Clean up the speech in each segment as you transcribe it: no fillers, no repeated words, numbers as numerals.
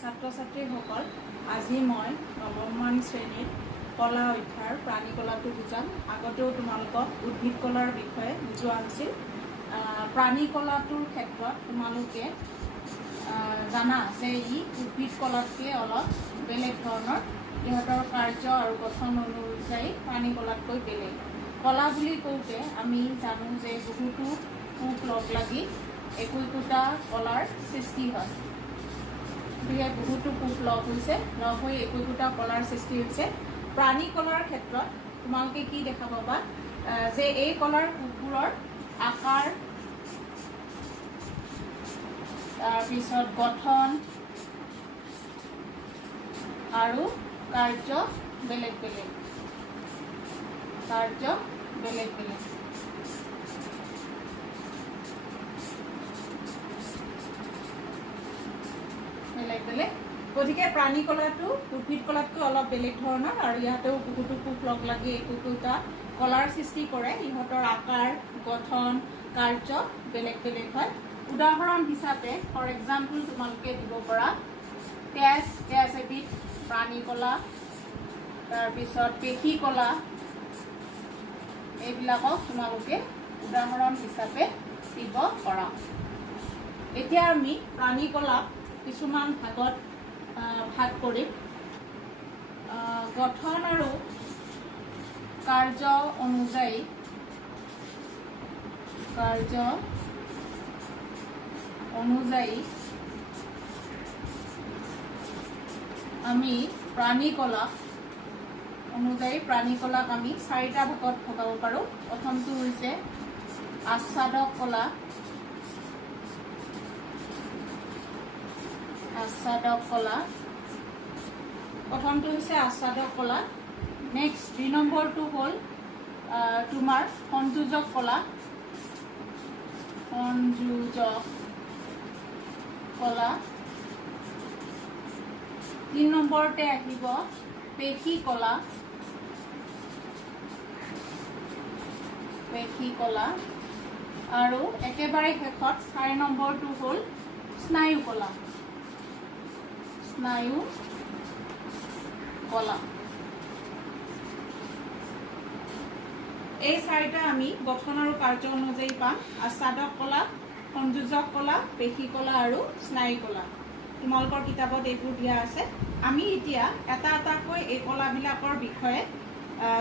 ছাত্ৰ-ছাত্ৰীসকল আজি মই নৱমমান শ্ৰেণীৰ কলা অধ্যায়ৰ প্ৰাণী কলাটো বুজাম। আগতেও তোমালোকক উদ্ভিদ কলাৰ বিষয়ে বুজোৱা হৈছিল। প্ৰাণী কলাটোৰ ক্ষেত্ৰত তোমালোকে জানা যে ই উদ্ভিদ কলাতকৈ অলপ বেলেগ ধৰণৰ, ইহঁতৰ কাৰ্য আৰু গঠন অনুযায়ী প্ৰাণী কলাতকৈ বেলেগ। কলা বুলি কওঁতে আমি জানো যে বহুতো পোক লগ লাগি একোটা কলাৰ সৃষ্টি হয়। গতিকে বহুতো পোক লগ হৈ একোটা কলাৰ সৃষ্টি হৈছে। প্ৰাণী কলাৰ ক্ষেত্ৰত তোমালোকে কি দেখা পাবা যে এই কলাৰ পোকবোৰৰ আকাৰ, তাৰপিছত গঠন আৰু কাৰ্য বেলেগ বেলেগ। গতিকে প্ৰাণী কলাটো উদ্ভিদ কলাতকৈ অলপ বেলেগ ধৰণৰ আৰু ইয়াতেও বহুতো পোক লগ লাগি একোটা কলাৰ সৃষ্টি কৰে। ইহঁতৰ আকাৰ, গঠন, কাৰ্য বেলেগ বেলেগ হয়। উদাহৰণ হিচাপে ফৰ এক্সাম্পল তোমালোকে দিব পৰা তেজ এবিধ প্ৰাণী কলা, তাৰপিছত পেশী কলা, এইবিলাকক তোমালোকে উদাহৰণ হিচাপে দিব পৰা। এতিয়া আমি প্ৰাণী কলা কিছুমান ভাগত ভাগ কৰিম। গঠন আৰু কাৰ্য অনুযায়ী আমি প্ৰাণী কলাক আমি 4টা ভাগত ভগাব পাৰোঁ। প্ৰথমটো হৈছে আচ্ছাদক কলা। নেক্সট 2 নম্বৰটো হ'ল তোমাৰ সংযোজক কলা। 3 নম্বৰতে আহিব পেশী কলা। আৰু একেবাৰে শেষত 4 নম্বৰটো হ'ল স্নায়ু কলা। এই 4টা আমি গঠন আৰু কাৰ্য অনুযায়ী পাম। আচ্ছাদক কলা, সংযোজক কলা, পেশী কলা আৰু স্নায়ু কলা। তোমালোকৰ কিতাপত এইবোৰ দিয়া আছে। আমি এতিয়া এটা এটাকৈ এই কলাবিলাকৰ বিষয়ে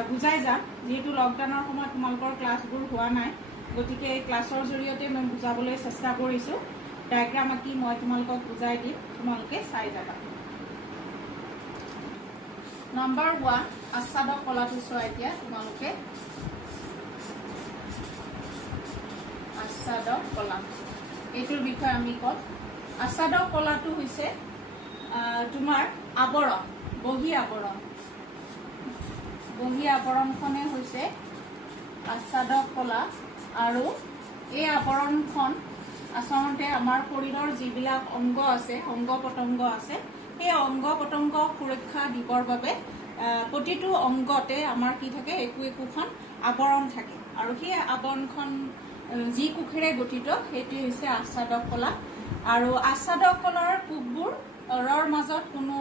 বুজাই যাম। যিহেতু লকডাউনৰ সময়ত তোমালোকৰ ক্লাছবোৰ হোৱা নাই, গতিকে এই ক্লাছৰ জৰিয়তে মই বুজাবলৈ চেষ্টা কৰিছোঁ। ডায়েগ্ৰাম আঁকি মই তোমালোকক বুজাই দিম, তোমালোকে চাই যাবা। নম্বৰ 1 আচ্ছাদক কলাটো চোৱা। এতিয়া তোমালোকে আচ্ছাদক কলা এইটোৰ বিষয়ে আমি কম। আচ্ছাদক কলাটো হৈছে তোমাৰ আৱৰণ, বহী আৱৰণখনে হৈছে আচ্ছাদক কলা। আৰু এই আৱৰণখন আচলতে আমাৰ শৰীৰৰ যিবিলাক অংগ পতংগ আছে, সেই অংগ পতংগ সুৰক্ষা দিবৰ বাবে প্ৰতিটো অংগতে আমাৰ কি থাকে, একোখন আৱৰণ থাকে। আৰু সেই আৱৰণখন যি কোষেৰে গঠিত, সেইটোৱে হৈছে আচ্ছাদক কলা। আৰু আচ্ছাদক কলাৰ কোষবোৰৰ মাজত কোনো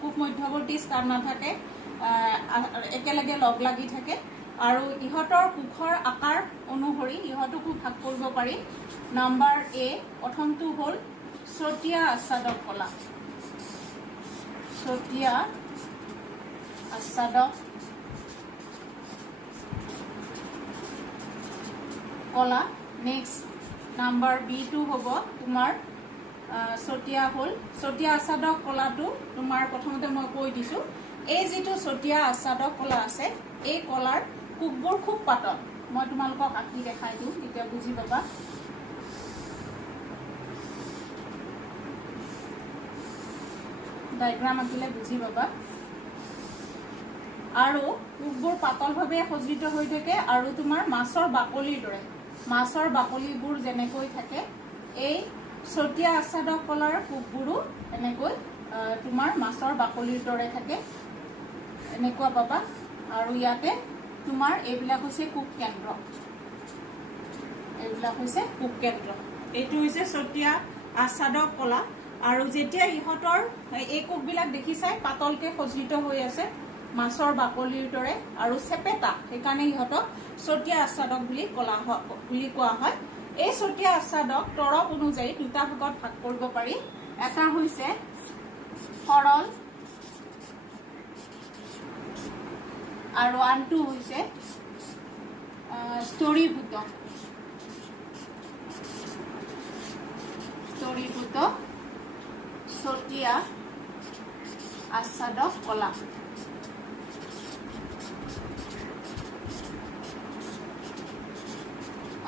কোষ মধ্যৱৰ্তী স্থান নাথাকে, একেলগে লগ লাগি থাকে। আৰু ইহঁতৰ কোষৰ আকাৰ অনুসৰি ইহঁতকো ভাগ কৰিব পাৰি। নম্বৰ এ, প্ৰথমটো হ'ল ছটিয়া আচ্ছাদক কলা। নেক্সট নম্বৰ বিটো হ'ব তোমাৰ ছটিয়া আচ্ছাদক কলাটো তোমাৰ প্ৰথমতে মই কৈ দিছোঁ। এই যিটো ছটিয়া আচ্ছাদক কলা আছে, এই কলাৰ কোষবোৰ খুব পাতল। মই তোমালোকক আঁকি দেখাই দিওঁ, তেতিয়া বুজি পাবা। ডায়েগ্ৰাম আঁকিলে বুজি পাবা। আৰু কোষবোৰ পাতলভাৱে সজ্জিত হৈ থাকে। আৰু তোমাৰ মাছৰ বাকলিৰ দৰে, মাছৰ বাকলিবোৰ যেনেকৈ থাকে, এই ছটিয়া আচ্ছাদক কলাৰ কোষবোৰো এনেকৈ তোমাৰ মাছৰ বাকলিৰ দৰে থাকে, এনেকুৱা পাবা। আৰু ইয়াতে তোমাৰ এইবিলাক হৈছে কোষ কেন্দ্ৰ। এইটো হৈছে ছটিয়া আচ্ছাদক কলা। আৰু যেতিয়া ইহঁতৰ এই কোকবিলাক দেখিছাই পাতলকে সজ্জিত হৈ আছে মাছৰ বাকলিৰ দৰে আৰু চেপেটা সেইকাৰণে ইহঁতক চতিয়া আচ্ছাদক বুলি কোৱা হয় এই চতিয়া আচ্ছাদক তৰপ অনুযায়ী দুটা ভাগত ভাগ কৰিব পাৰি এটা হৈছে সৰল আৰু আনটো হৈছে স্তৰীভূত চতিয়া আচ্ছাদক কলা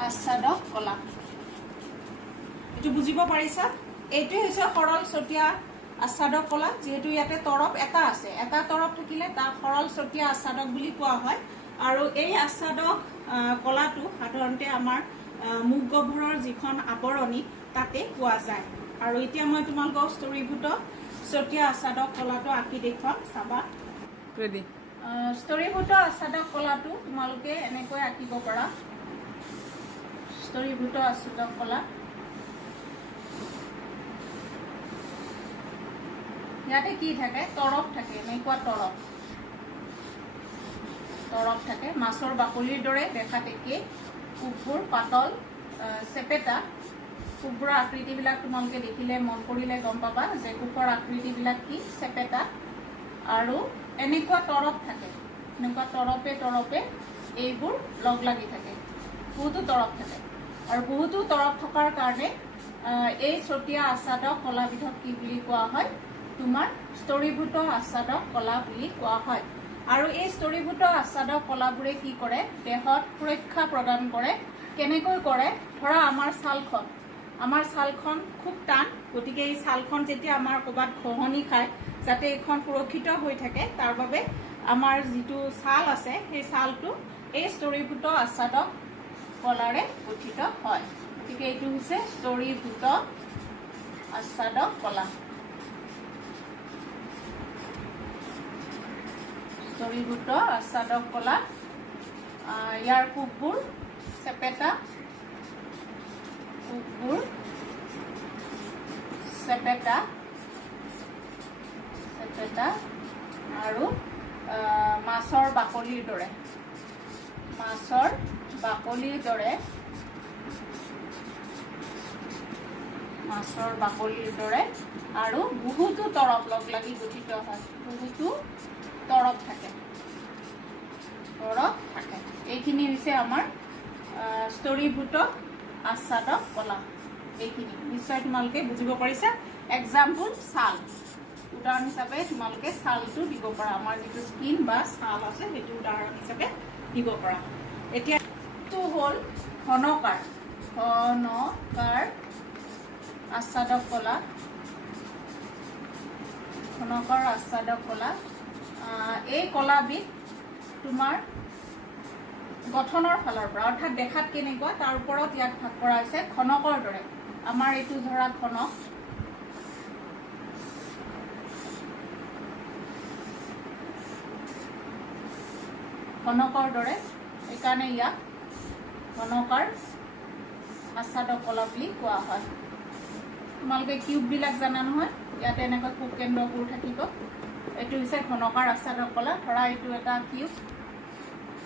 আচ্ছাদক কলা এইটো বুজিব পাৰিছা এইটো হৈছে সৰল চতিয়া আচ্ছাদক কলা যেহেতু ইয়াতে তৰপ এটা আছে এটা তৰপ থাকিলে তাক সৰল চতিয়া আচ্ছাদক বুলি কোৱা হয় আৰু এই আচ্ছাদক কলাটো সাধাৰণতে আমাৰ মুখ গহ্বৰৰ যিখন আৱৰণী তাতে পোৱা যায় আৰু এতিয়া মই তোমালোকক স্তৰীভূত চতিয়া আচ্ছাদক কলাটো আঁকি দেখুৱাম চাবা ৰেডি স্তৰীভূত আচ্ছাদক কলাটো তোমালোকে এনেকৈ আঁকিব পাৰা স্তৰীভূত আচ্ছাদক কলা ইয়াতে কি থাকে তৰপ থাকে এনেকুৱা তৰপ থাকে মাছৰ বাকলিৰ দৰে দেখাত একে কুকুৰ পাতল চেপেটা কুকুৰৰ আকৃতিবিলাক তোমালোকে দেখিলে মন কৰিলে গম পাবা যে কুকুৰৰ আকৃতিবিলাক কি চেপেটা আৰু এনেকুৱা তৰপ থাকে এনেকুৱা তৰপে এইবোৰ লগ লাগি থাকে বহুতো তৰপ থাকে আৰু বহুতো তৰপ থকাৰ কাৰণে এই চতিয়া আচ্ছাদক কলাবিধক কি বুলি কোৱা হয় তোমাৰ স্তৰীভূত আচ্ছাদক কলা বুলি কোৱা হয় আৰু এই স্তৰীভূত আচ্ছাদক কলাবোৰে কি কৰে দেহত সুৰক্ষা প্ৰদান কৰে কেনেকৈ কৰে ধৰা আমাৰ ছালখন খুব টান গতিকে এই ছালখন যেতিয়া আমাৰ ক'ৰবাত ঘঁহনি খায় যাতে এইখন সুৰক্ষিত হৈ থাকে তাৰ বাবে আমাৰ যিটো ছাল আছে সেই ছালটো এই স্তৰীভূত আচ্ছাদক কলাৰে গঠিত হয় গতিকে এইটো হৈছে স্তৰীভূত আচ্ছাদক কলা স্তৰীভূত আচ্ছাদক কলা ইয়াৰ কোকবোৰ চেপেটা আৰু মাছৰ বাকলিৰ দৰে আৰু বহুতো তৰপ লগ লাগি গঠিত হয় বহুতো তৰপ থাকে এইখিনি হৈছে আমাৰ স্তৰীভূত আচ্ছাদক কলা এইখিনি নিশ্চয় তোমালোকে বুজিব পাৰিছা এক্সাম্পল ছাল উদাহৰণ হিচাপে তোমালোকে ছালটো দিব পাৰা আমাৰ যিটো স্কিন বা ছাল আছে সেইটো উদাহৰণ হিচাপে দিব পাৰা এতিয়া এইটো হ'ল ঘনকাৰ আচ্ছাদক কলা এই কলাবিধ তোমাৰ গঠনৰ ফালৰ পৰা অৰ্থাৎ দেখাত কেনেকুৱা তাৰ ওপৰত ইয়াক ভাগ কৰা হৈছে ঘনকৰ দৰে আমাৰ এইটো ধৰা ঘনকৰ দৰে এইকাৰণে ইয়াক ঘনকাৰ আচ্ছাদক কলা বুলি কোৱা হয় তোমালোকে কিউববিলাক জানা নহয় ইয়াতে এনেকৈ কোক কেন্দ্ৰবোৰ থাকিব এইটো হৈছে ঘনকাৰ আচ্ছাদক কলা ধৰা এইটো এটা কিউব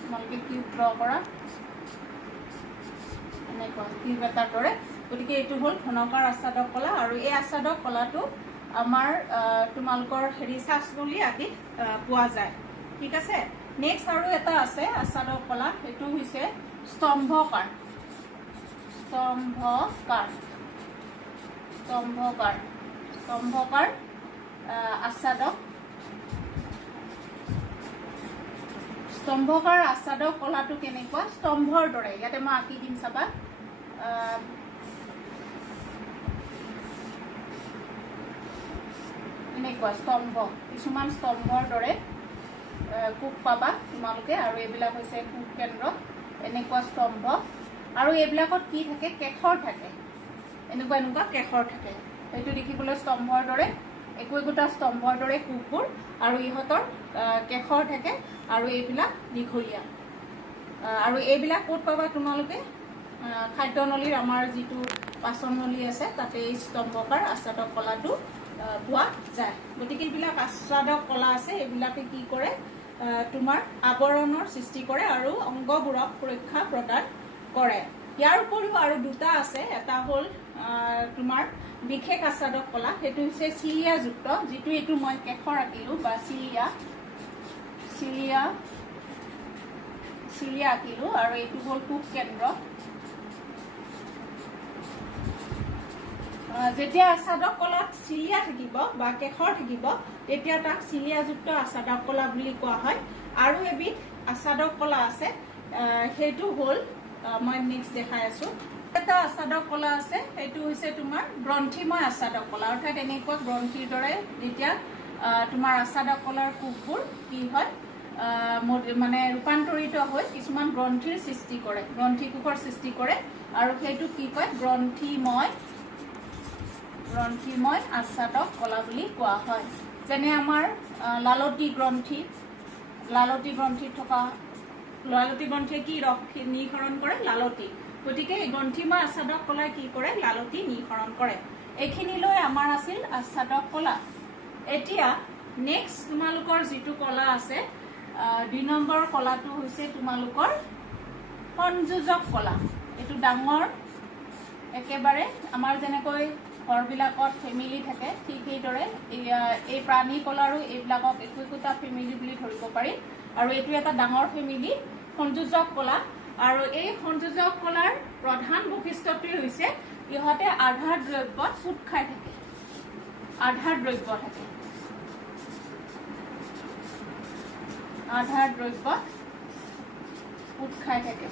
তোমালোকে কিউব ড্ৰ কৰা এনেকুৱা কিউব এটাৰ দৰে গতিকে এইটো হ'ল ঘনকাৰ আচ্ছাদক কলা আৰু এই আচ্ছাদক কলাটো আমাৰ তোমালোকৰ চাচনলী আদিত পোৱা যায় ঠিক আছে নেক্সট আৰু এটা আছে আচ্ছাদক কলা সেইটো হৈছে স্তম্ভকাৰ আচ্ছাদক কলাটো কেনেকুৱা স্তম্ভৰ দৰে ইয়াতে মই আঁকি দিম চাবা এনেকুৱা কিছুমান স্তম্ভৰ দৰে কোক পাবা তোমালোকে আৰু এইবিলাক হৈছে কোক কেন্দ্ৰ এনেকুৱা স্তম্ভ আৰু এইবিলাকত কি থাকে কেশৰ থাকে এনেকুৱা কেশৰ থাকে এইটো দেখিবলৈ স্তম্ভৰ দৰে একোটা স্তম্ভৰ দৰে কোকবোৰ আৰু ইহঁতৰ কেশৰ থাকে আৰু এইবিলাক দীঘলীয়া আৰু এইবিলাক ক'ত পাবা তোমালোকে খাদ্যনলীৰ আমাৰ যিটো পাচননলী আছে তাতে এই স্তম্ভকাৰ আস্বাদক কলাটো পোৱা যায়। গতিকে এইবিলাক আস্বাদক কলা আছে এইবিলাকে কি কৰে তোমাৰ আৱৰণৰ সৃষ্টি কৰে আৰু অংগবোৰক সুৰক্ষা প্ৰদান কৰে। ইয়াৰ উপৰিও আৰু দুটা আছে, এটা হ'ল তোমাৰ বিশেষ আস্বাদক কলা, সেইটো হৈছে চিলিয়াযুক্ত, যিটো এইটো মই কেশৰ আঁকিলো বা চিলিয়া আঁকিলো, আৰু এইটো হ'ল কোষ কেন্দ্ৰ। যেতিয়া আস্বাদক কলাত চিলিয়া থাকিব বা কেশৰ থাকিব তেতিয়া তাক চিলিয়াযুক্ত আস্বাদক কলা বুলি কোৱা হয়। আৰু এবিধ আস্বাদক কলা আছে, সেইটো হ'ল মই নেক্সট দেখাই আছো। এটা আস্বাদক কলা আছে, সেইটো হৈছে তোমাৰ গ্ৰন্থিময় আস্বাদক কলা, অৰ্থাৎ এনেকুৱা গ্ৰন্থিৰ দৰে যেতিয়া তোমাৰ আস্বাদক কলাৰ কোষবোৰ কি হয় মানে ৰূপান্তৰিত হৈ কিছুমান গ্ৰন্থিৰ সৃষ্টি কৰে, গ্ৰন্থি কোষৰ সৃষ্টি কৰে, আৰু সেইটো কি কয় গ্ৰন্থিময় আস্বাদক কলা বুলি কোৱা হয়। যেনে আমাৰ লালতী গ্ৰন্থিত থকা লালতী গ্ৰন্থিয়ে কি ৰস নিঃসৰণ কৰে? লালতী। গতিকে এই গ্ৰন্থিময় আস্বাদক কলাই কি কৰে? লালতী নিঃসৰণ কৰে। এইখিনিলৈ আমাৰ আছিল আস্বাদক কলা। এতিয়া নেক্সট তোমালোকৰ যিটো কলা আছে 2 নম্বৰ কলাটো হৈছে তোমালোকৰ সংযোজক কলা। এইটো ডাঙৰ একেবাৰে আমাৰ যেনেকৈ ঘৰবিলাকত ফেমিলি থাকে ঠিক সেইদৰে এই প্ৰাণী কলাৰো এইবিলাকক একোটা ফেমিলি বুলি ধৰিব পাৰি, আৰু এইটো এটা ডাঙৰ ফেমিলি সংযোজক কলা। আৰু এই সংযোজক কলাৰ প্ৰধান বৈশিষ্ট্যটো হৈছে ইহঁতে আধাৰ দ্ৰব্যত পোত খাই থাকে, আধাৰ দ্ৰব্যত পোত খাই থাকে।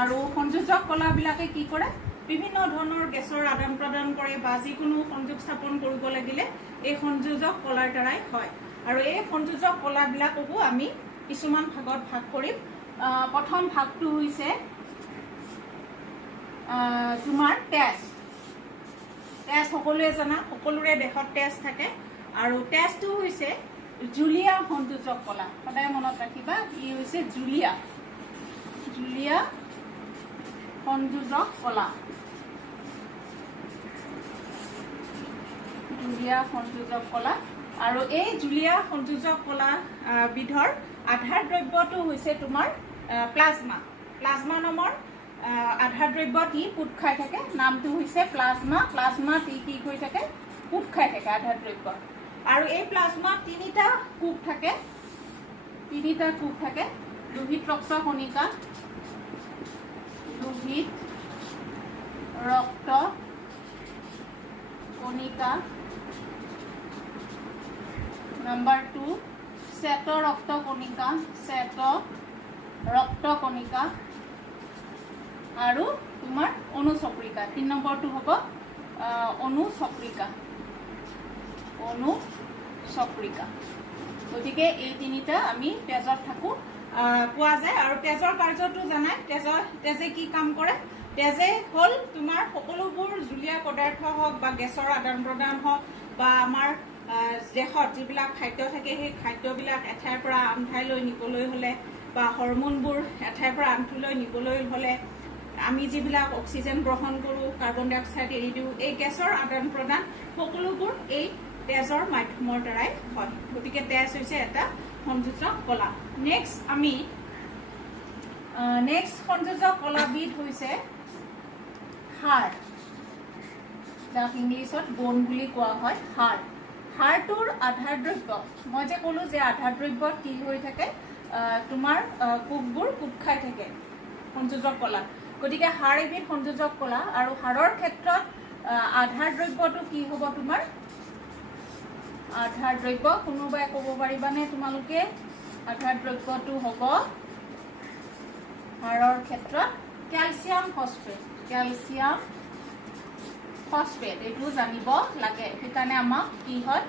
আৰু সংযোজক কলাবিলাকে কি কৰে? বিভিন্ন ধৰণৰ গেছৰ আদান প্ৰদান কৰে বা যিকোনো সংযোগ স্থাপন কৰিব লাগিলে এই সংযোজক কলাৰ দ্বাৰাই হয়। আৰু এই সংযোজক কলাবিলাককো আমি কিছুমান ভাগত ভাগ কৰিম। প্ৰথম ভাগটো হৈছে তোমাৰ তেজ সকলোৱে জানা, সকলোৰে দেহত তেজ থাকে, আৰু তেজটো হৈছে জুলীয়া সংযোজক কলা। সদায় মনত ৰাখিবা, ই হৈছে জুলীয়া সংযোজক কলা। আৰু এই জুলীয়া সংযোজক কলা বিধৰ আধাৰ দ্ৰব্যটো হৈছে তোমাৰ প্লাজমা নামৰ আধাৰ দ্ৰব্যত ই পোত খাই থাকে, নামটো হৈছে প্লাজমাত ই কি হৈ থাকে? পোত খাই থাকে আধাৰ দ্ৰব্য। আৰু এই প্লাজমাত তিনিটা কোষ থাকে, লোহিত ৰক্ত কণিকা, নাম্বাৰ 2 শ্বেত ৰক্ত কণিকা, আৰু তোমাৰ অনুচক্ৰিকা। 3 নম্বৰটো হ'ব অনুচক্ৰিকা। গতিকে এই তিনিটা আমি তেজত থাকো পোৱা যায়। আৰু তেজৰ কাৰ্যটো জানাই, তেজে কি কাম কৰে? তেজে হ'ল তোমাৰ সকলোবোৰ জুলীয়া পদাৰ্থ হওক বা গেছৰ আদান প্ৰদান হওক বা আমাৰ দেহত যিবিলাক খাদ্য থাকে সেই খাদ্যবিলাক এঠাইৰ পৰা আন ঠাইলৈ নিবলৈ হ'লে বা হৰমোনবোৰ এঠাইৰ পৰা আন ঠাইলৈ নিবলৈ হ'লে আমি যিবিলাক অক্সিজেন গ্ৰহণ কৰোঁ, কাৰ্বন ডাই অক্সাইড এৰি দিওঁ, এই গেছৰ আদান প্ৰদান সকলোবোৰ এই তেজৰ মাধ্যমৰ দ্বাৰাই হয়। গতিকে তেজ হৈছে এটা সংযোজক কলা। নেক্সট সংযোজক কলাবিধ হৈছে হাড়, যাক ইংলিছত বোন বুলি কোৱা হয়। হাড়টোৰ আধাৰ দ্ৰব্য, মই যে ক'লো যে আধাৰ দ্ৰব্যত কি হৈ থাকে? তোমাৰ কোষবোৰ পোত খাই থাকে সংযোজক কলা। গতিকে হাড় এবিধ সংযোজক কলা, আৰু হাড়ৰ ক্ষেত্ৰত আধাৰ দ্ৰব্যটো কি হ'ব? তোমাৰ আধাৰ দ্ৰব্য কোনোবাই ক'ব পাৰিবানে তোমালোকে? আধাৰ দ্ৰব্যটো হ'ব হাড়ৰ ক্ষেত্ৰত কেলছিয়াম ফসফেট। এইটো জানিব লাগে। সেইকাৰণে আমাক কি হয়,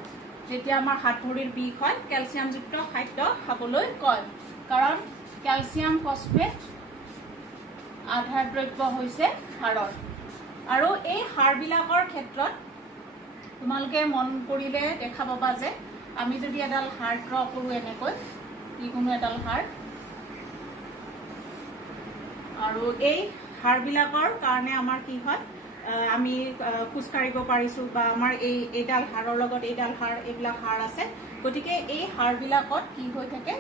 যেতিয়া আমাৰ হাত ভৰিৰ বিষ হয় কেলছিয়ামযুক্ত খাদ্য খাবলৈ কয়, কাৰণ কেলছিয়াম ফসফেট আধাৰ দ্ৰব্য হৈছে হাড়ৰ। আৰু এই হাড়বিলাকৰ ক্ষেত্ৰত তোমালোকে মন কৰিলে দেখা পাবা যে আমি যদি এডাল হাড় ড্ৰ কৰোঁ, এনেকৈ যিকোনো এডাল হাড় আৰু এই হাড়বিলাকৰ কাৰণে আমাৰ কি হয় আমি খোজ কাঢ়িব পাৰিছো বা আমাৰ এইডাল হাড়ৰ লগত এইডাল হাড় এইবিলাক হাড় আছে গতিকে এই হাড়বিলাকত কি হৈ থাকে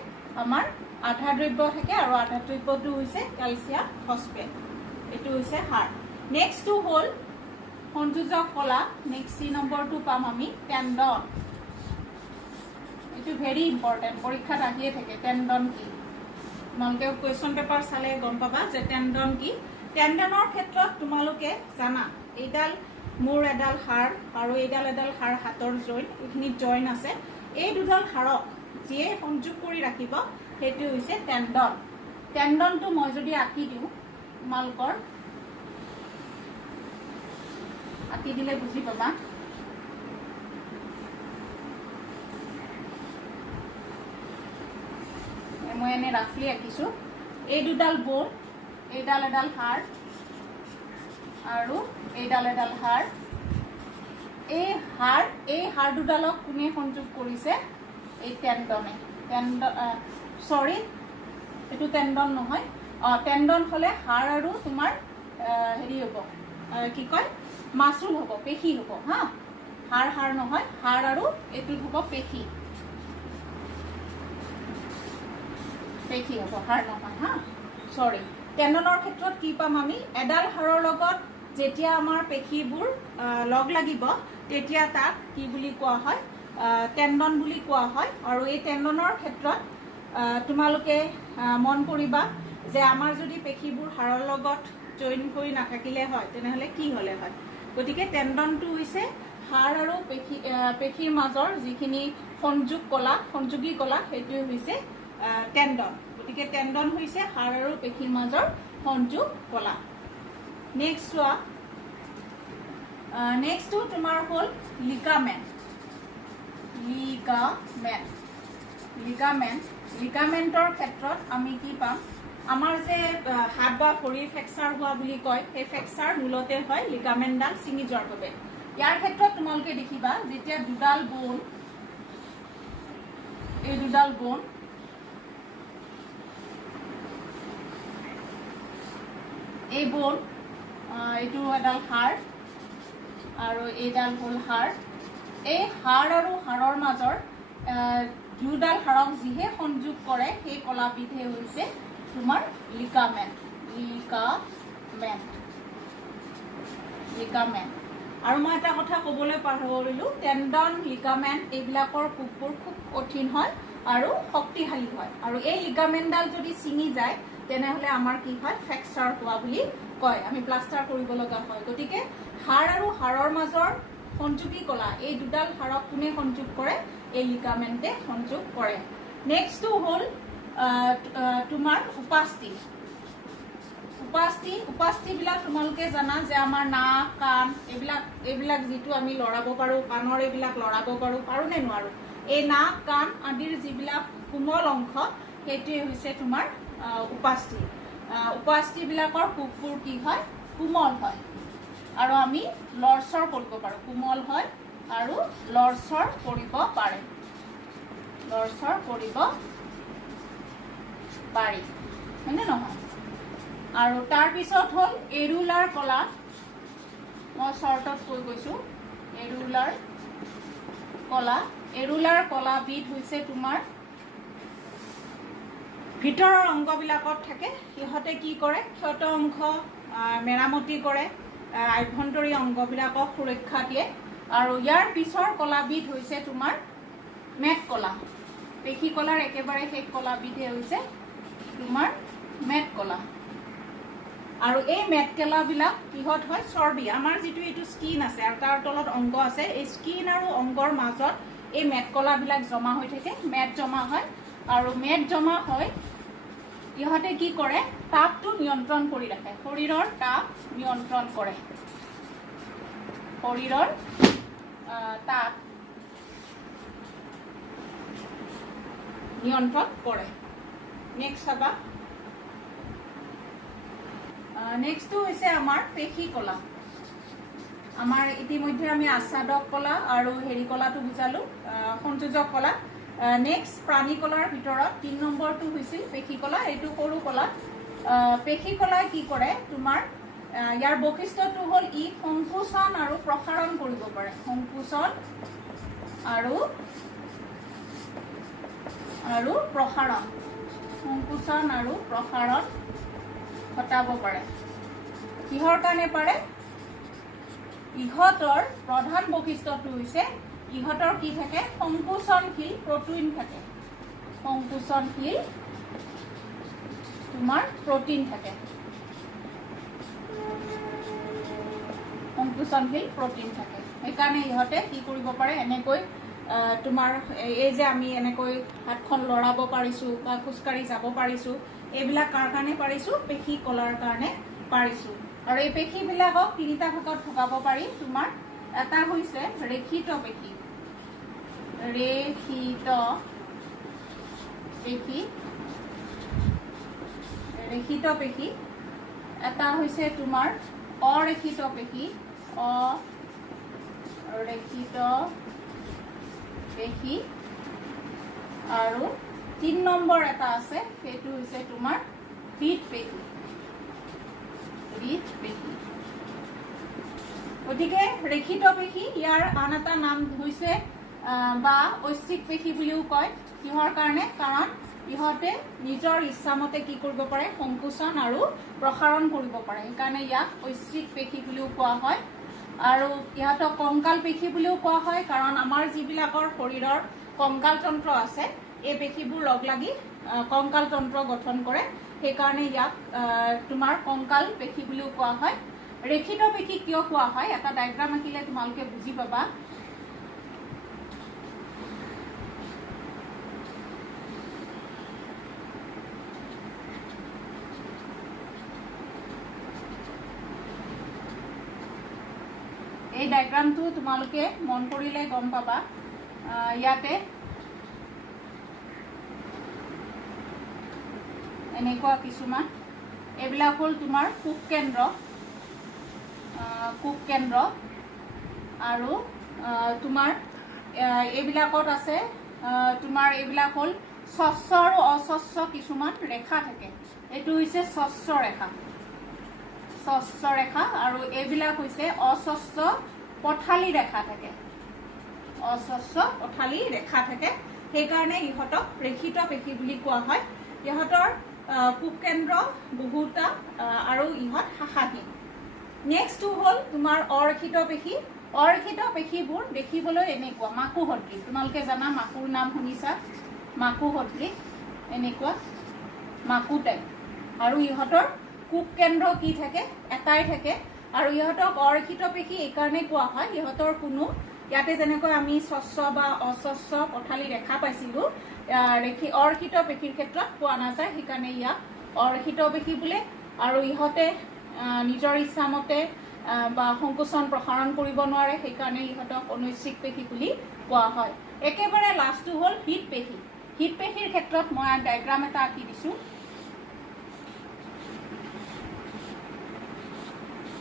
আমাৰ আধা দ্ৰব্য থাকে আৰু আধা দ্ৰব্যটো হৈছে কেলছিয়াম ফসফেট এটো হৈছে হাড় নেক্সটটো হল সংযোজক কলা নেক্সট 3 নম্বৰটো পাম আমি টেন্ডন এটো ভেৰি ইম্পৰ্টেন্ট পৰীক্ষাত আহিয়ে থাকে টেন্ডন কি তোমালোকে কোৱেশ্চন পেপাৰ চালে গম পাবা যে টেন্ডন কি টেন্ডনৰ ক্ষেত্ৰত তোমালোকে জানা এইডাল মোৰ এডাল হাড় আৰু এইডাল হাড় হাতৰ জইন এইখিনি জইন আছে এই দুডাল হাড়ক যিয়ে সংযোগ কৰি ৰাখিব হেতু হৈছে টেন্ডন টেন্ডনটো মই যদি আঁকি দিও তোমালোকৰ আঁকি দিলে বুজি পাবা মই এনে ৰাফলি আঁকিছো এই দুডাল বোন এইডাল এডাল হাড় আৰু এইডাল হাড় এই হাড় দুডালক কোনে সংযোগ কৰিছে এই টেন্ডনে সৰি এটো টেন্ডন নহয় টেন্ডন হলে হাড় আৰু তোমাৰ হেৰি হ'ব কি কয় মাসুল হ'ব পেশী হ'ব হা হাড় নহয় হাড় আৰু এটো হ'ব পেশী হ'ব হাড় নহয় হা সৰি টেন্ডনৰ ক্ষেত্ৰত কি পাম আমি এডাল হাড়ৰ লগত যেতিয়া আমাৰ পেশীবোৰ লগ লাগিব তেতিয়া তাক কি বুলি কোৱা হয় টেন্ডন বুলি কোৱা হয় আৰু এই টেন্ডনৰ ক্ষেত্ৰত তোমালোকে মন কৰিবা যে আমাৰ যদি পেশীবোৰ হাড়ৰ লগত জইন কৰি নাথাকিলে হয় তেনেহলে কি হলে হয় গতিকে টেন্ডনটো হৈছে হাড় আৰু পেশীৰ মাজৰ যিখিনি সংযোগী কলা হেতু হৈছে টেন্ডন গতিকে টেন্ডন হৈছে হাড় আৰু পেশীৰ মাজৰ সংযোগ কলা নেক্সটটো তোমাৰ হল লিগামেন্টৰ ক্ষেত্ৰত আমি কি পাম আমাৰ যে হাত বা ভৰিৰ ফ্ৰেকচাৰ হোৱা বুলি কয় সেই ফ্ৰেকচাৰ মূলতে হয় লিগামেন্টডাল ছিঙি যোৱাৰ বাবে ইয়াৰ ক্ষেত্ৰত তোমালোকে দেখিবা যেতিয়া দুডাল বোন এই দুডাল বোন এই বোন এইটো এডাল হাড় আৰু এইডাল হল হাড় এই হাড় আৰু হাড়ৰ মাজৰ দুডাল হাড়ক যিহে সংযোগ কৰে সেই কলাবিধে হৈছে তোমাৰ লিগামেন্ট আৰু মই এটা কথা ক'বলৈ পাহৰিলো টেন্ডন লিগামেন্ট এইবিলাকৰ কোষবোৰ খুব কঠিন হয় আৰু শক্তিশালী হয় আৰু এই লিগামেন্টডাল যদি ছিঙি যায় তেনেহলে আমাৰ কি হয় ফ্ৰেকচাৰ হোৱা বুলি কয় আমি প্লাষ্টাৰ কৰিব লগা হয় গতিকে হাড় আৰু হাড়ৰ মাজৰ সংযোগী কলা এই দুডাল হাড়ক কোনে সংযোগ কৰে এই লিগামেন্টে সংযোগ কৰে নেক্সটটো হল তোমাৰ উপাস্থি বিলাক তোমালোকে জানা যে আমাৰ নাক কাণ এইবিলাক যিটো আমি লৰাব পাৰো কাণৰ এইবিলাক লৰাব পাৰো নে নোৱাৰো এই নাক কাণ আদিৰ যিবিলাক কোমল অংশ হেতু হৈছে তোমাৰ উপাস্থি বিলাকৰ কোষবোৰ কি হয় কোমল হয় আৰু আমি লৰচৰ কৰিব পাৰো কোমল হয় আৰু লৰচৰ কৰিব পাৰি হয়নে নহয় আৰু তাৰ পিছত হল এৰুলাৰ কলা মই শৰ্টত কৈ গৈছো এৰুলাৰ কলাবিধ হৈছে তোমাৰ ভিতৰৰ অংগবিলাকত থাকে সিহঁতে কি কৰে ক্ষত অংশ মেৰামতি কৰে আভ্যন্তৰীণ অংগবিলাকক সুৰক্ষা দিয়ে আৰু ইয়াৰ পিছৰ কলাবিধ হৈছে তোমাৰ মেট কলা পেশী কলাৰ একেবাৰে শেষ কলাবিধে হৈছে তোমাৰ মেট কলা আৰু এই মেট কলাবিলাক কিহত হয় চৰ্বি আমাৰ যিটো এইটো স্কিন আছে আৰু তাৰ তলত অংগ আছে এই স্কিন আৰু অংগৰ মাজত এই মেট কলাবিলাক জমা হৈ থাকে মেট জমা হয় আৰু মেট জমা হয় ইহঁতে কি কৰে তাপটো নিয়ন্ত্ৰণ কৰি ৰাখে শৰীৰৰ তাপ নিয়ন্ত্ৰণ কৰে নেক্সটটো হৈছে আমাৰ পেশী কলা আমাৰ ইতিমধ্যে আমি আচ্ছাদক কলা আৰু হেৰি কলাটো বুজালো সংযোজক কলা নেক্সট প্ৰাণী কলাৰ ভিতৰত 3 নম্বৰটো হৈছিল পেশী কলা এইটো সৰু কলা পেশী কলাই কি কৰে তোমাৰ ইয়াৰ বৈশিষ্ট্যটো হ'ল ই সংকোচন আৰু প্ৰসাৰণ কৰিব পাৰে সংকোচন আৰু প্ৰসাৰণ সংকোচন আৰু প্ৰসাৰণ ঘটাব পাৰে কিহৰ কাৰণে পাৰে ইহঁতৰ প্ৰধান বৈশিষ্ট্যটো হৈছে ইহঁতৰ কি থাকে সংকোচনশীল প্ৰটিন থাকে সংকোচনশীল তোমাৰ প্ৰটিন থাকে সংকোচনশীল প্ৰটিন থাকে সেইকাৰণে ইহঁতে কি কৰিব পাৰে এনেকৈ তোমাৰ এই যে আমি এনেকৈ হাতখন লৰাব পাৰিছো বা খুচকাৰি যাব পাৰিছো এইবিলাক কাৰ কাৰণে পাৰিছো পেশী কলাৰ কাৰণে পাৰিছো আৰু এই পেশীবিলাকক তিনিটা ভাগত ভগাব পাৰি তোমাৰ এটা হৈছে ৰেখিত পেশী ৰেখিত পেশী এটা হৈছে তোমাৰ অৰেখিত পেশী আৰু ৩ নম্বৰ এটা আছে সেইটো হৈছে তোমাৰ হৃদ পেশী গতিকে ৰেখিত পেশী ইয়াৰ আন এটা নাম হৈছে বা ঐচ্ছিক পেশী বুলিও কয় কিহৰ কাৰণে কাৰণ ইহঁতে নিজৰ ইচ্ছামতে কি কৰিব পাৰে সংকোচন আৰু প্ৰসাৰণ কৰিব পাৰে সেইকাৰণে ইয়াক ঐচ্ছিক পেশী বুলিও কোৱা হয় আৰু ইহঁতক কংকাল পেশী বুলিও কোৱা হয় কাৰণ আমাৰ যিবিলাকৰ শৰীৰৰ কংকাল তন্ত্ৰ আছে এই পেশীবোৰ লগ লাগি কংকাল তন্ত্ৰ গঠন কৰে সেইকাৰণে ইয়াক তোমাৰ কংকাল পেশী বুলিও কোৱা হয় ৰেখিত পেশী কিয় কোৱা হয় এটা ডায়াগ্ৰাম আঁকিলে তোমালোকে বুজি পাবা এই ডায়াগ্ৰামটো তোমালোকে মন কৰিলে গম পাবা ইয়াতে এনেকুৱা কিছুমান এইবিলাক হ'ল তোমাৰ কোষ কেন্দ্ৰ আৰু তোমাৰ এইবিলাকত আছে তোমাৰ এইবিলাক হ'ল স্বচ্ছ আৰু অস্বচ্ছ কিছুমান ৰেখা থাকে এইটো হৈছে স্বচ্ছ ৰেখা আৰু এইবিলাক হৈছে অস্বচ্ছ পথালি ৰেখা থাকে সেইকাৰণে ইহঁতক ৰেখিত পেশী বুলি কোৱা হয় ইহঁতৰ কোষ কেন্দ্ৰ বহুটা আৰু ইহঁত শাখাহীন নেক্সটটো হ'ল তোমাৰ অৰেখিত পেশীবোৰ দেখিবলৈ এনেকুৱা মাকু সদৃশ তোমালোকে জানা মাকুৰ নাম শুনিছা মাকু সদৃশ এনেকুৱা মাকু টাইপ আৰু ইহঁতৰ কোষ কেন্দ্ৰ কি থাকে এটাই থাকে আৰু ইহঁতক অৰেখিত পেশী এইকাৰণে কোৱা হয় ইহঁতৰ কোনো ইয়াতে যেনেকৈ আমি স্বচ্ছ বা অস্বচ্ছ পথালি ৰেখা পাইছিলো অৰেখিত পেশীৰ ক্ষেত্ৰত পোৱা নাযায় সেইকাৰণে ইয়াক অৰেখিত পেশী বোলে আৰু ইহঁতে নিজৰ ইচ্ছামতে বা সংকোচন প্ৰসাৰণ কৰিব নোৱাৰে সেইকাৰণে ইহঁতক অনৈচ্ছিক পেশী বুলি কোৱা হয় একেবাৰে লাষ্টটো হ'ল হৃদ পেশীৰ ক্ষেত্ৰত মই ডায়াগ্ৰাম এটা আঁকি দিছো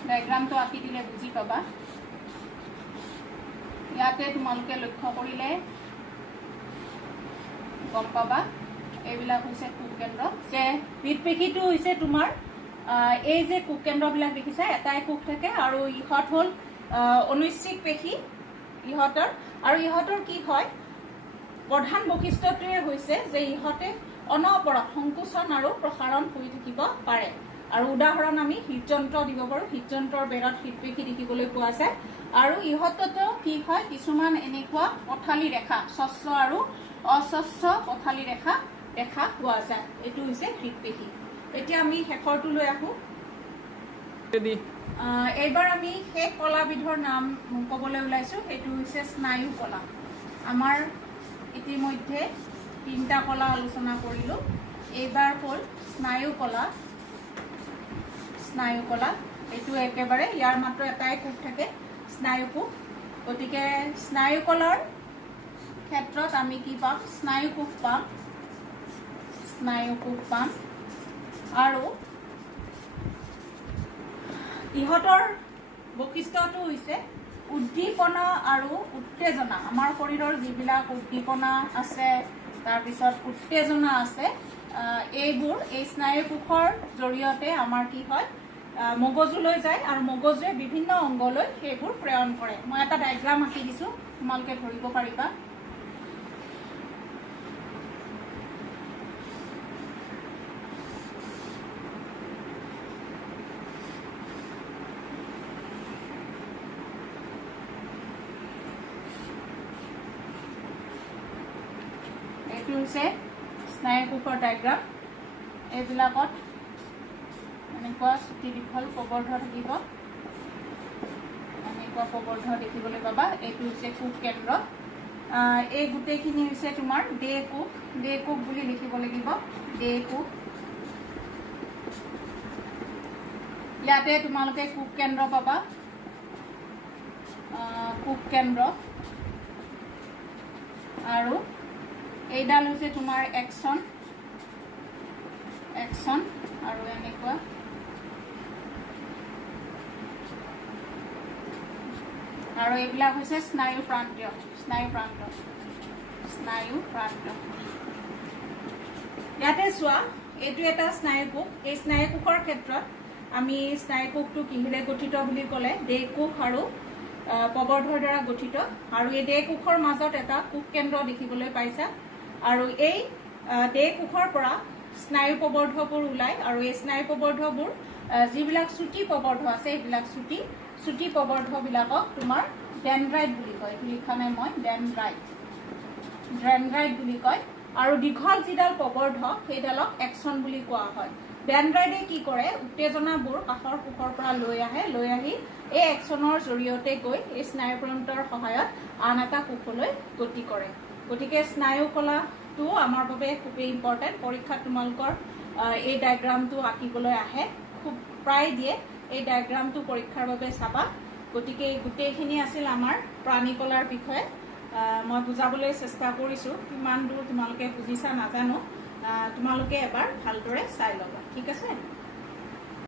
ডায়াগ্ৰামটো আঁকি দিলে বুজি পাবা ইয়াতে তোমালোকে লক্ষ্য কৰিলে গম পাবা এইবিলাক হৈছে কোষ কেন্দ্ৰ যে হৃদপেশীটো হৈছে তোমাৰ এই যে কোষ কেন্দ্ৰবিলাক দেখিছা এটাই কোষ থাকে আৰু ইহঁত হ'ল অনৈচ্ছিক পেশী ইহঁতৰ কি হয় প্ৰধান বৈশিষ্ট্যটোৱে হৈছে যে ইহঁতে অনবৰত সংকোচন আৰু প্ৰসাৰণ হৈ থাকিব পাৰে আৰু উদাহৰণ আমি হৃদযন্ত্ৰ দিব পাৰো হৃদযন্ত্ৰৰ বেৰত হৃদপেশী দেখিবলৈ পোৱা যায় আৰু ইহঁততো কি হয় কিছুমান এনেকুৱা পথালি ৰেখা স্বচ্ছ আৰু অস্বচ্ছ পথালি ৰেখা দেখা পোৱা যায় এইটো হৈছে হৃদপেশী এতিয়া আমি শেষৰটোলৈ আহো এইবাৰ আমি সেই কলাবিধৰ নাম ক'বলৈ ওলাইছো সেইটো হৈছে স্নায়ু কলা আমাৰ ইতিমধ্যে 3টা কলা আলোচনা কৰিলো এইবাৰ হ'ল স্নায়ু কলা এইটো একেবাৰে ইয়াৰ মাত্ৰ এটাই কোষ থাকে স্নায়ু কোষ গতিকে স্নায়ু কলাৰ ক্ষেত্ৰত আমি কি পাম স্নায়ু কোষ পাম আৰু ইহঁতৰ বৈশিষ্ট্যটো হৈছে উদ্দীপনা আৰু উত্তেজনা আমাৰ শৰীৰৰ যিবিলাক উদ্দীপনা আছে তাৰপিছত উত্তেজনা আছে এইবোৰ এই স্নায়ুকোষৰ জৰিয়তে আমাৰ কি হয় মগজুলৈ যায় আৰু মগজুৱে বিভিন্ন অংগলৈ সেইবোৰ প্ৰেৰণ কৰে মই এটা ডায়াগ্ৰাম আঁকি দিছো তোমালোকে ধৰিব পাৰিবা এইটো হৈছে স্নায়ুকোষৰ ডায়াগ্ৰাম এইবিলাকত এনেকুৱা চুটি দীঘল প্ৰবৰ্ধ থাকিব এনেকুৱা প্ৰবৰ্ধ দেখিবলৈ পাবা এইটো হৈছে কোষ কেন্দ্ৰ এই গোটেইখিনি হৈছে তোমাৰ দেহ কোষ বুলি লিখিব লাগিব দেহ কোষ ইয়াতে তোমালোকে কোষ কেন্দ্ৰ পাবা কোষ কেন্দ্ৰ আৰু এইডাল হৈছে তোমাৰ এক্সন আৰু এনেকুৱা আৰু এইবিলাক হৈছে স্নায়ু প্ৰান্ত ইয়াতে চোৱা এইটো এটা স্নায়ুকোষ এই স্নায়ুকোষৰ ক্ষেত্ৰত আমি স্নায়ুকোষটো কিহেৰে গঠিত বুলি ক'লে দেহ কোষ আৰু প্ৰবৰ্ধৰ দ্বাৰা গঠিত আৰু এই দেহ কোষৰ মাজত এটা কোষ কেন্দ্ৰ দেখিবলৈ পাইছা আৰু এই দেহ কোষৰ পৰা স্নায়ু প্ৰবৰ্ধবোৰ ওলাই আৰু এই স্নায়ু প্ৰবৰ্ধবোৰ যিবিলাক চুটি প্ৰবৰ্ধ আছে এইবিলাক চুটি প্ৰবৰ্ধবিলাকক তোমাৰ ডেনড্ৰাইট বুলি কয় এইটো লিখা নাই মই ডেনড্ৰাইট বুলি কয় আৰু দীঘল যিডাল প্ৰবৰ্ধ সেইডালক এক্সন বুলি কোৱা হয় ডেনড্ৰাইটে কি কৰে উত্তেজনাবোৰ কাষৰ কোষৰ পৰা লৈ আহি এই এক্সনৰ জৰিয়তে গৈ এই স্নায়ুপ্ৰান্তৰ সহায়ত আন এটা কোষলৈ গতি কৰে গতিকে স্নায়ু কলাটো আমাৰ বাবে খুবেই ইম্পৰ্টেণ্ট পৰীক্ষাত তোমালোকৰ এই ডায়াগ্ৰামটো আঁকিবলৈ আহে খুব প্ৰায় দিয়ে এই ডায়াগ্ৰামটো পৰীক্ষাৰ বাবে চাবা গতিকে গোটেইখিনি আছিল আমাৰ প্ৰাণী কলাৰ বিষয়ে মই বুজাবলৈ চেষ্টা কৰিছো কিমান দূৰ তোমালোকে বুজিছা নাজানো তোমালোকে এবাৰ ভালদৰে চাই ল'বা ঠিক আছে